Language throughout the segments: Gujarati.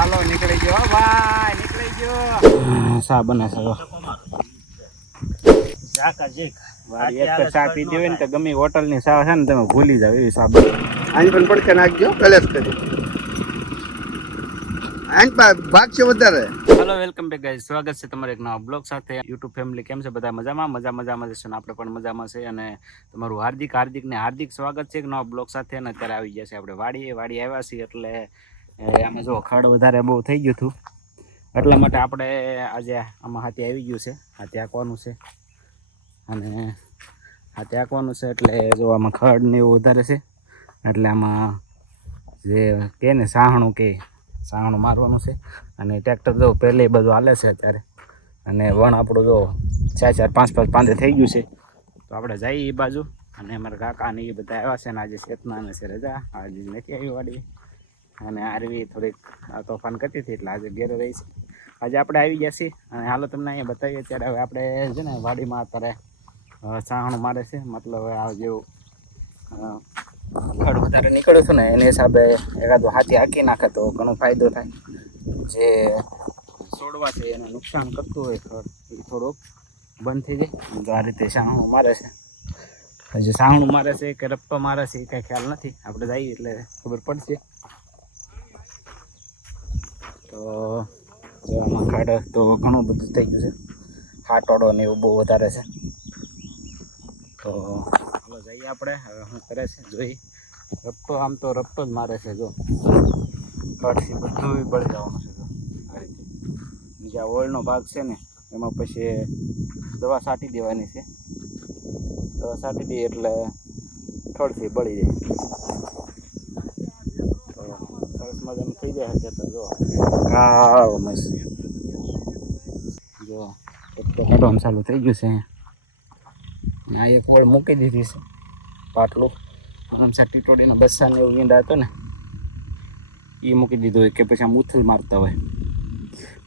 હાલો નીકળી ગયો ભાઈ, નીકળી ગયો. સા બને છે વાડી એક તો ચા પીધી હોય ને તો ગમે હોટલ ની સા છે ને તમે ભૂલી જાવ એવી સા બને. આની પણ પડકે નાખજો કલેશ કરી આની ભાગ છે વધારે. હેલો વેલકમ બેક ગાઈઝ, સ્વાગત છે તમારે એક નવા બ્લોગ સાથે. યુટ્યુબ ફેમિલી કેમ છે બધા? મજામાં જશે ને આપણે પણ મજામાં છે. અને તમારું હાર્દિક સ્વાગત છે એક નવા બ્લોગ સાથે. અને અત્યારે આવી ગયા છે આપણે વાડી આવ્યા છીએ. એટલે આમાં જો ખડ વધારે બહુ થઈ ગયું હતું, એટલા માટે આપણે આજે આમાં હાથી આવી ગયું છે. હાથી આંકવાનું છે અને હાથી આંકવાનું છે એટલે જો આમાં ખડ ને એવું વધારે છે. એટલે આમાં જે કે ને સાહણું મારવાનું છે. અને ટ્રેક્ટર જો પહેલે બધું હાલે છે અત્યારે. અને વણ આપણું જો 4-5 પાંદે થઈ ગયું છે. તો આપણે જઈએ એ બાજુ. અને અમારા કાકા ને એ બધા આવ્યા છે ને આજે ચેતનાને છે રજા, આજે નથી આવી વાડી. અને આરવી થોડીક તોફાન કરતી હતી એટલે આજે ઘેરે રહી છે. આજે આપણે આવી ગયા છીએ અને હાલો તમને અહીંયા બતાવીએ. ત્યારે હવે આપણે છે ને વાડીમાં અત્યારે સાહણું મારે છે. મતલબ આ જેવું ખડ વધારે નીકળે છે ને એને હિસાબે એકાદું હાથી હાંકી નાખે તો ઘણો ફાયદો થાય. જે છોડવા છે એને નુકસાન કરતું હોય ખડ એ થોડુંક બંધ થઈ જાય. તો આ રીતે સાહણું મારે છે. હજી સાહણું મારે છે કે રપ્પા મારે છે એ કાંઈ ખ્યાલ નથી. આપણે જઈએ એટલે ખબર પડશે. તો આમાં ખડ તો ઘણું બધું થઈ ગયું છે. હાટોડો ને એવું બહુ વધારે છે. તો ચાલો જઈએ આપણે. હવે શું કરે છે જોઈ. રપ્પો આમ તો રપ્પો જ મારે છે. જો ખડથી બધું બળી જવાનું છે. જો આ રીતે બીજા ઓળનો ભાગ છે ને એમાં પછી દવા છાંટી દેવાની છે. દવા છાંટી દઈએ એટલે ખડથી બળી જાય. તો સરસ મજાનું થઈ જાય છે. તો જો કાળો મસ્ત જો એક તો કાઢવાનું ચાલુ થઈ ગયું છે. આ એક ઓળ મૂકી દીધી છે પાટલું. ટીટોડીનો બસ્સાને એવું ઈંડા હતો ને એ મૂકી દીધું હોય કે પછી આમ ઉથલ મારતા હોય.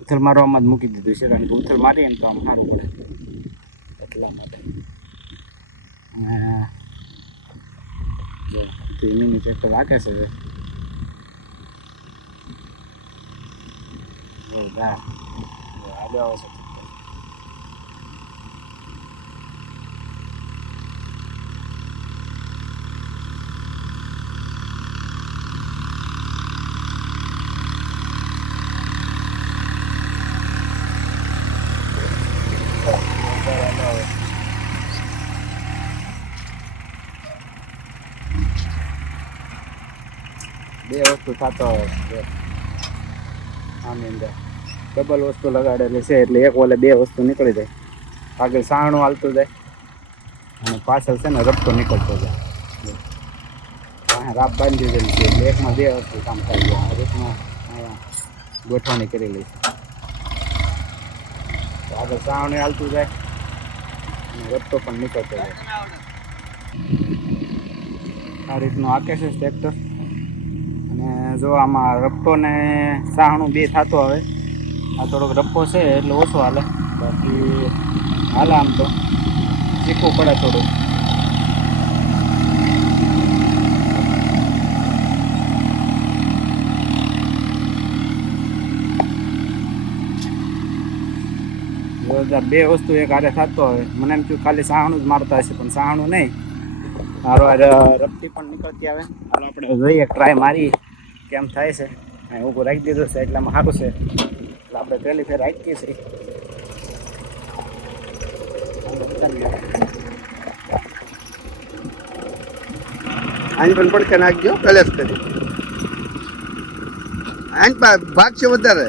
ઉથલ મારવામાં જ મૂકી દીધું છે. કારણ કે ઉથલ મારીએ ને તો આમ સારું પડે એટલા માટે. જો મિની ટ્રેક્ટર રાખે છે. આગળ આવે છે. બે વસ્તુ થતો હોય છે આની અંદર. ડબલ વસ્તુ લગાડેલી છે એટલે એક ઓલે બે વસ્તુ નીકળી જાય. આગળ સાહણું હાલતું જાય અને પાછળ છે ને રસ્તો નીકળતો જાય. રાપ બાંધી દેલી છે એટલે એકમાં બે વસ્તુ કામ થઈ જાય. આ રીતના ગોઠવણી કરેલી છે. તો આગળ સાહણું હાલતું જાય અને રસ્તો પણ નીકળતો જાય. આ રીતનું હાકે છે ટ્રેક્ટર. અને જો આમાં રપ્પો ને સાહણું બે થતો હવે. આ થોડોક રપ્પો છે એટલે ઓછો હાલે, બાકી હાલે આમ તો શીખવું પડે થોડુંક. બે વસ્તુ એક હારે થતો હોય. મને એમ થયું ખાલી સાહણું જ મારતા હશે, પણ સાહણું નહીં, મારો રપટી પણ નીકળતી આવે. હાલ આપણે જોઈએ ટ્રાય મારી કેમ થાય છે. અહીં ઊભું રાખી દીધું છે એટલામાં સારું છે. એટલે આપણે પહેલી ફેર રાખીએ છીએ. આની પણ પડકે નાખજો કલેશ કરી આની ભાગ છે વધારે.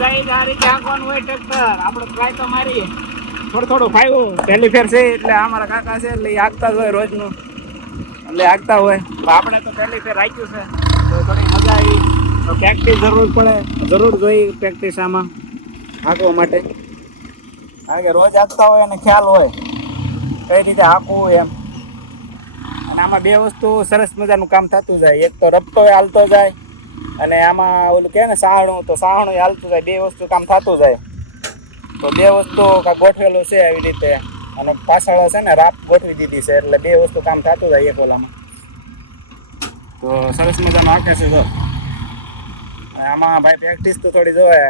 ગાઈસ આ રીતે હાંકવાનું હોય ટ્રેક્ટર. આપણે ટ્રાય તો મારીએ. થોડું ફાવ્યું પહેલી ફેર છે એટલે અમારા કાકા છે એટલે હાંકતા જ હોય રોજનું, એટલે હાંકતા હોય. આપણે તો પહેલી ફેર હાંક્યું છે તો થોડી મજા આવી. તો પ્રેક્ટિસ જરૂર પડે, જરૂર જોઈએ પ્રેક્ટિસ આમાં હાંકવા માટે. કારણ કે રોજ હાંકતા હોય અને ખ્યાલ હોય કઈ રીતે હાંકવું એમ. અને આમાં બે વસ્તુ સરસ મજાનું કામ થતું જાય. એક તો રપટો હાલતો જાય અને આમાં ઓલું કહે ને સાહણું, તો સાહણું હાલતું જાય. બે વસ્તુ કામ થતું જાય. તો બે વસ્તુ ગોઠવેલું છે આવી રીતે, અને પાછળ છે ને રાપ ગોઠવી દીધી છે એટલે બે વસ્તુ કામ થતું જાય એક ઓલામાં. તો સરસ મજાનું હાંકે છે જો. આમાં ભાઈ પ્રેક્ટિસ તો થોડી જોવે.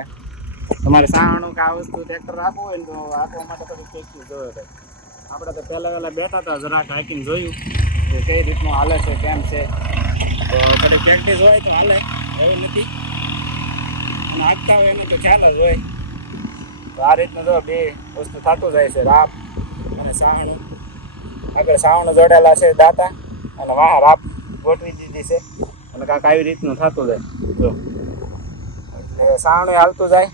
તમારે સાહણું કે આ વસ્તુ ટ્રેક્ટર આપવું હોય ને તો આપવા માટે થોડી પ્રેક્ટિસ જોવે. આપણે તો પહેલાં બેઠા હતા, જરાક હાંકીને જોયું કે કઈ રીતનું હાલે છે કેમ છે. તો થોડી પ્રેક્ટિસ હોય તો હાલે, એવું નથી. અને હાંકતા હોય એને તો ખ્યાલ જ હોય. તો આ રીતનું જો બે વસ્તુ થતું જાય છે, રાપ અને સાહણું. આગળ સાહણું જોડેલા છે દાંતા, અને વાહ રાપ ગોઠવી દીધી છે. અને કાંક આવી રીતનું થતું જાય જો. એટલે સાહણું હાલતું જાય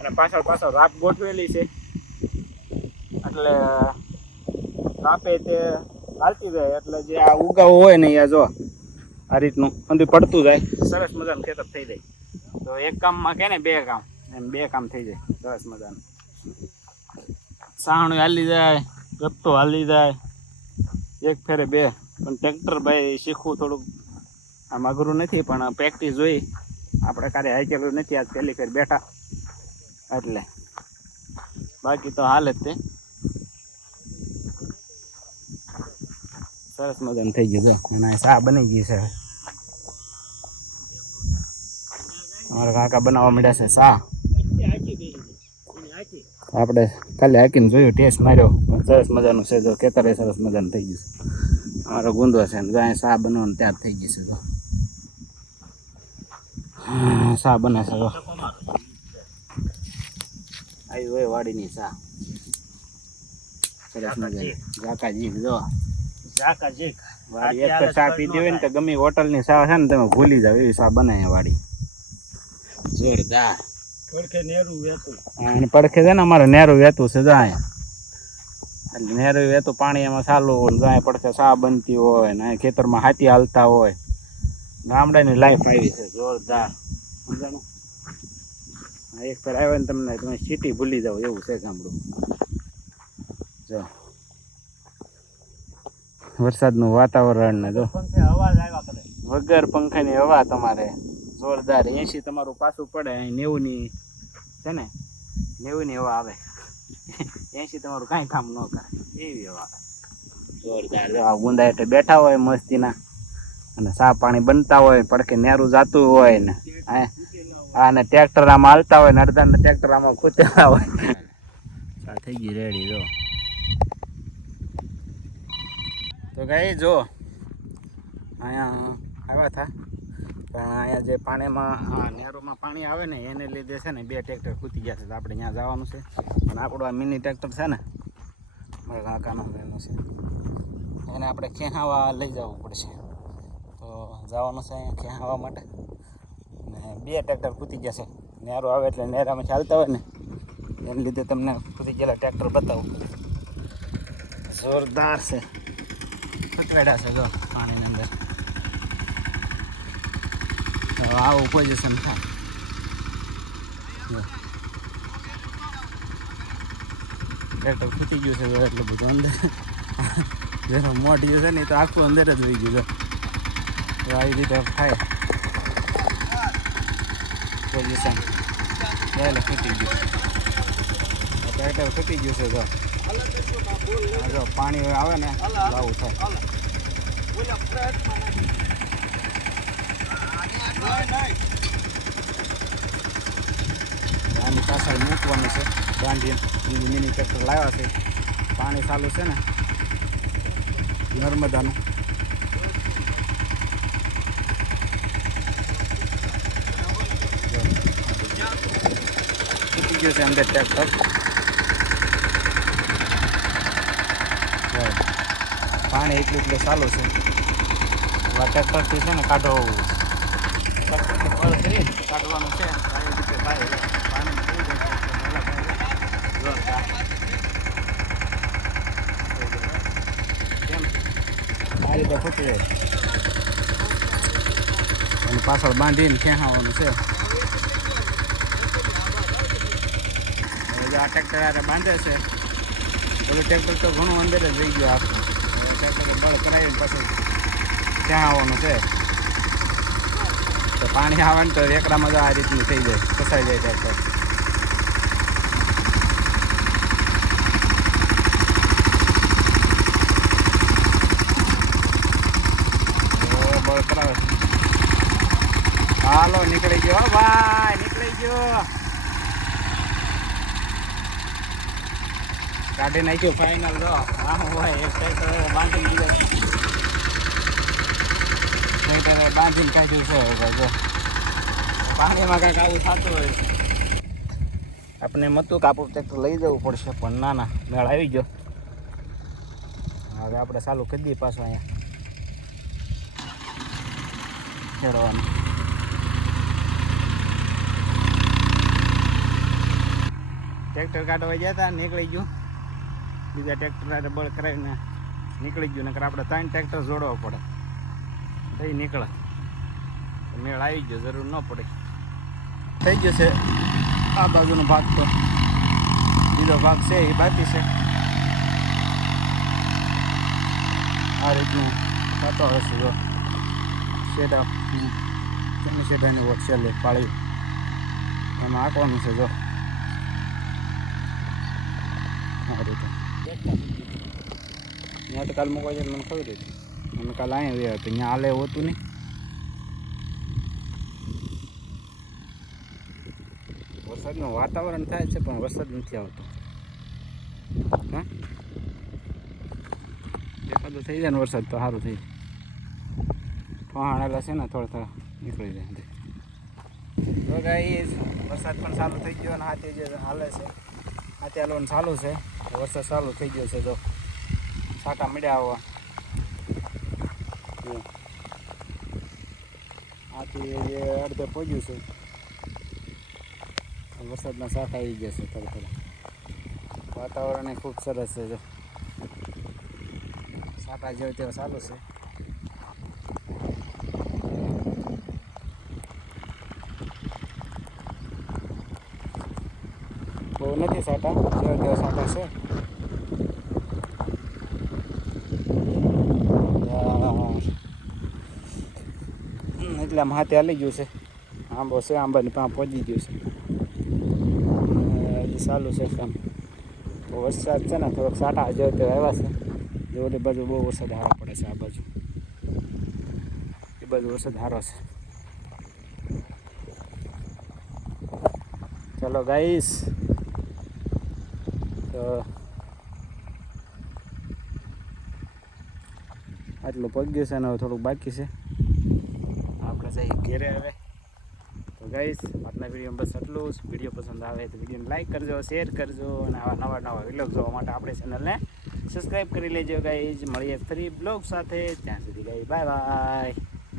અને પાછળ રાપ ગોઠવેલી છે એટલે રાપે તે હાલતી જાય. એટલે જે આ ઉગાવો હોય ને અહીંયા જો આ રીતનું અંદુ પડતું જાય. સરસ મજાનું ખેતર થઈ જાય. તો એક કામમાં કે ને બે કામ, એમ બે કામ થઈ જાય સરસ મજાનું. સાહણું હાલી જાય, રપતો હાલી જાય, એક ફેરે બે. પણ ટ્રેક્ટર ભાઈ શીખવું થોડુંક આમ અઘરું નથી, પણ પ્રેક્ટિસ જોઈ. આપણે કારે હાઈકેલું નથી, આજ પહેલી ફેર બેઠા એટલે. બાકી તો હાલ જ તે સરસ મજાનું થઈ ગયું છે. અને ચા બની ગઈ છે. અમારા કાકા બનાવવા માંડ્યા છે ચા. આપણે કાલે હાકીને જોયું, ટેસ્ટ માર્યો, સરસ મજાનું છે જો. ખેતરે સરસ મજાનું થઈ ગયું છે. અમારો ગુંદો છે ને ગાય ચા બનવાનું તૈયાર થઈ ગઈ છે જો. ચા બને છે જો. આવી હોય વાડીની ચા સરસ મજાની. જાકાજી જો વાડી. એક તો ચા પીધી હોય ને તો ગમે હોટલની ચા છે ને તમે ભૂલી જાવ એવી ચા બનાવે વાડી. જોરદાર. અને પડખે છે ને અમારે નેરું વહેતું છે જાય. એટલે નેરું વહેતું પાણી એમાં ચાલુ હોય, ગાય પડખે ચા બનતી હોય ને ખેતરમાં હાથી હાલતા હોય. ગામડાની લાઈફ આવી છે જોરદાર. સમજાણું? એક ફેર આવ્યો ને તમને તમે સિટી ભૂલી જાવ એવું છે ગામડું જો. વરસાદનું વાતાવરણ ને જો વગર પંખાની હવા તમારે જોરદાર. 80 તમારું પાછું પડે, અહીં 90ની છે ને, 90ની હવા આવે. 80 તમારું કાંઈ કામ ન કરે એવી હવા જોરદાર. આ ગુંદા એટલે બેઠા હોય મસ્તીના, અને ચા પાણી બનતા હોય, પડકે નેરું જાતું હોય ને અને ટ્રેક્ટર આમાં હાલતા હોય ને અડધા ટ્રેક્ટર આમાં ખૂતેલા હોય. ચા થઈ ગઈ રેડી જો. તો ગાઈ જો અહીંયા આવ્યા હતા, પણ અહીંયા જે પાણીમાં નેરોમાં પાણી આવે ને એને લીધે છે ને બે ટ્રેક્ટર ખૂતી ગયા છે. તો આપણે ત્યાં જવાનું છે. અને આપણું આ મિની ટ્રેક્ટર છે ને મારા કાકાનું એનું છે, એને આપણે ખેહાવા લઈ જવું પડશે. તો જવાનું છે અહીંયા ખેહાવા માટે. ને બે ટ્રેક્ટર ખૂતી ગયા છે. નેરો આવે એટલે નેરામાં ચાલતા હોય ને એને લીધે તમને ખૂતી ગયેલા ટ્રેક્ટર બતાવું. જોરદાર છે, પકડ્યા છે જો પાણીની અંદર. તો આવું પોઝિશન થાય. ટ્રેક્ટર ખૂટી ગયું છે એટલું બધું અંદર. જેનું મોઢું છે ને તો આખું અંદર જ વહી ગયું. તો આવી રીતે થાય પોઝિશન. એટલે ખૂટી ગયું ટ્રેક્ટર, ખૂટી ગયું છે જો પાણી આવે ને આવું થાય. આની પાછળ મૂકવાનું છે બાંધી. મિની ટ્રેક્ટર લાવ્યા છે. પાણી ચાલુ છે ને નર્મદાનું. ખૂટી ગયું છે અંદર ટ્રેક્ટર. પાણી એટલું ચાલુ છે. ટ્રેક્ટરથી છે ને કાઢવાનું છે. આવી રીતે થાય જોરદાર. કેમ આ રીતે ખૂટી જાય અને પાછળ બાંધીને ખેંચાવાનું છે. હવે જો આ ટ્રેક્ટર આરે બાંધે છે. ઓલું ટ્રેક્ટર તો ઘણું અંદર જ રહી ગયું આખું. ટ્રેક્ટર બળ કરાવીને પછી ક્યાં આવવાનું છે. તો પાણી આવે ને તો રેકડામાં તો આ રીતનું થઈ જાય, ફસાઈ જાય ટ્રેક્ટર. બળ કરાવે. હાલો નીકળી ગયો ભાઈ, નીકળી ગયો. કાઢી નાખ્યું ફાઇનલ. જો હા ભાઈ એક ટ્રેક્ટર બાંધીને દીધો. ટ્રેક્ટરે બાંધીને કાઢ્યું છે ભાઈ. જો પાણીમાં કાંઈક આવું થતું હોય. આપણે મતું કાપું ટ્રેક્ટર લઈ જવું પડશે પણ ના ના મેળ આવી ગયો. હવે આપણે ચાલુ કરી દઈએ પાછું અહીંયા ખેડવાનું. ટ્રેક્ટર કાઢવા ગયા હતા, નીકળી ગયું. બીજા ટ્રેક્ટર બળ કરાવીને નીકળી ગયું. નકર આપણે 3 ટ્રેક્ટર જોડવા પડે થઈ નીકળે. મેળ આવી ગયો, જરૂર ન પડે. થઈ ગયો છે આ બાજુનો ભાગ. તો બીજો ભાગ છે એ બાકી છે. આ રીતનું થતો હશે. જો શેડા શેડાને વક્ષેલે પાળ્યું એમાં આંકવાનું છે. જો આ રીતે ત્યાં તો કાલ મૂકવા જાય મને ખબર હતી. અમે કાલ અહીંયા ગયા હતા, ત્યાં હાલે હોતું નહીં. વરસાદનું વાતાવરણ થાય છે પણ વરસાદ નથી આવતો. હા એકાદો થઈ જાય ને વરસાદ તો સારું થઈ જાય. પહાણેલા છે ને થોડા નીકળી જાય. તો ગાઈસ વરસાદ પણ ચાલુ થઈ ગયો અને હાથે જે હાલે છે હાથે હાલવાનું ચાલુ છે. વરસાદ ચાલુ થઈ ગયો છે. જો છાંટા મળ્યા આવવા. આથી જે અડધે પહોંચ્યું છે વરસાદના છાંટા આવી ગયા છે. થોડા થોડા વાતાવરણ ખૂબ સરસ છે. જો છાંટા જેવું તેવું ચાલુ છે. બહુ નથી છાંટા, જેવા તેવા છાંટા છે. એટલે આમ હાથે હાલી ગયું છે. આંબો છે, આંબાની પાસે પહોંચી ગયું છે. હજી ચાલુ છે કામ. તો વરસાદ છે ને થોડોક છાંટા જેવા તેવા આવ્યા છે. જે ઓલી બાજુ બહુ વરસાદ સારો પડે છે. આ બાજુ એ બાજુ વરસાદ સારો છે. ચલો ગાઈસ, તો આટલું પગ્યું છે ને હવે થોડુંક બાકી છે. આપણે જઈએ ઘેરે હવે. તો ગાઈસ આજના વિડીયો બસ આટલું જ. વિડીયો પસંદ આવે તો વિડીયોને લાઈક કરજો, શેર કરજો અને આવા નવા વિડીયો જોવા માટે આપણે ચેનલને સબસ્ક્રાઈબ કરી લેજો ગાઈસ. મળીએ ફરી બ્લોગ સાથે. ત્યાં સુધી ગાઈસ બાય બાય.